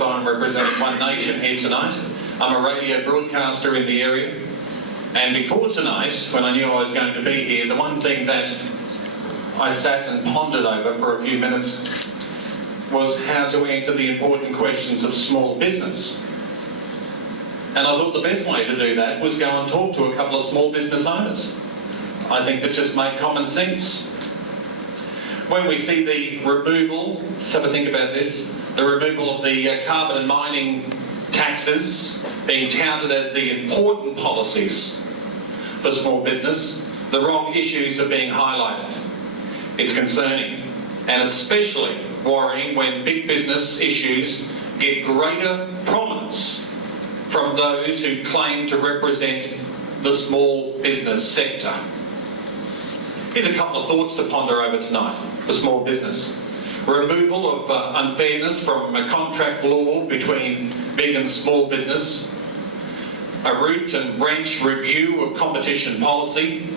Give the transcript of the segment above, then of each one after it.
believe I'm representing One Nation here tonight. I'm a radio broadcaster in the area. And before tonight, when I knew I was going to be here, the one thing that I sat and pondered over for a few minutes was how to answer the important questions of small business. And I thought the best way to do that was go and talk to a couple of small business owners. I think that just made common sense. When we see the removal, let's have a think about this, the removal of the carbon and mining taxes being touted as the important policies for small business, the wrong issues are being highlighted. It's concerning, and especially worrying when big business issues get greater prominence from those who claim to represent the small business sector. Here's a couple of thoughts to ponder over tonight for small business. Removal of unfairness from a contract law between big and small business. A root and branch review of competition policy.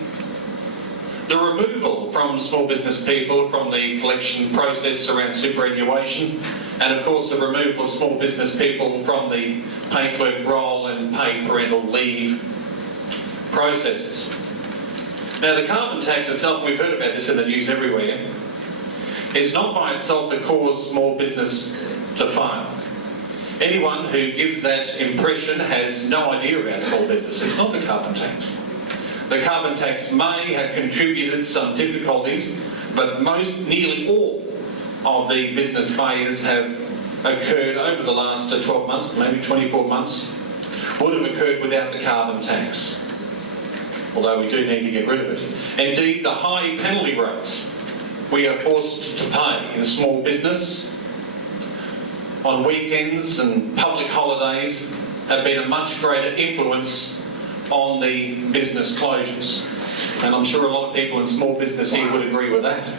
The removal from small business people from the collection process around superannuation. And of course the removal of small business people from the paid clerk role and paid parental leave processes. Now the carbon tax itself, we've heard about this in the news everywhere, is not by itself the cause small business to fail. Anyone who gives that impression has no idea about small business. It's not the carbon tax. The carbon tax may have contributed some difficulties, but nearly all of the business failures have occurred over the last 12 months, maybe 24 months, would have occurred without the carbon tax. Although we do need to get rid of it. Indeed, the high penalty rates we are forced to pay in small business on weekends and public holidays have been a much greater influence on the business closures. And I'm sure a lot of people in small business here would agree with that.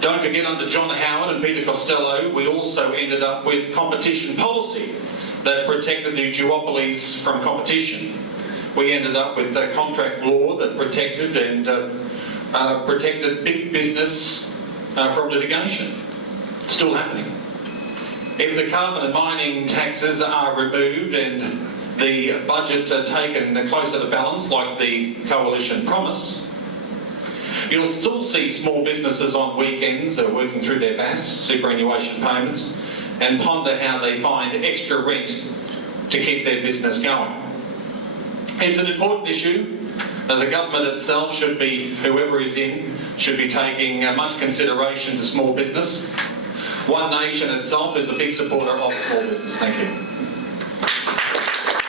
Don't forget, under John Howard and Peter Costello, we also ended up with competition policy that protected the duopolies from competition. We ended up with a contract law that protected big business from litigation. It's still happening. If the carbon and mining taxes are removed and the budget taken closer to balance, like the Coalition promise, you'll still see small businesses on weekends working through their BAS, superannuation payments, and ponder how they find extra rent to keep their business going. It's an important issue that the government itself should be, whoever is in, should be taking much consideration to small business. One Nation itself is a big supporter of small business. Thank you.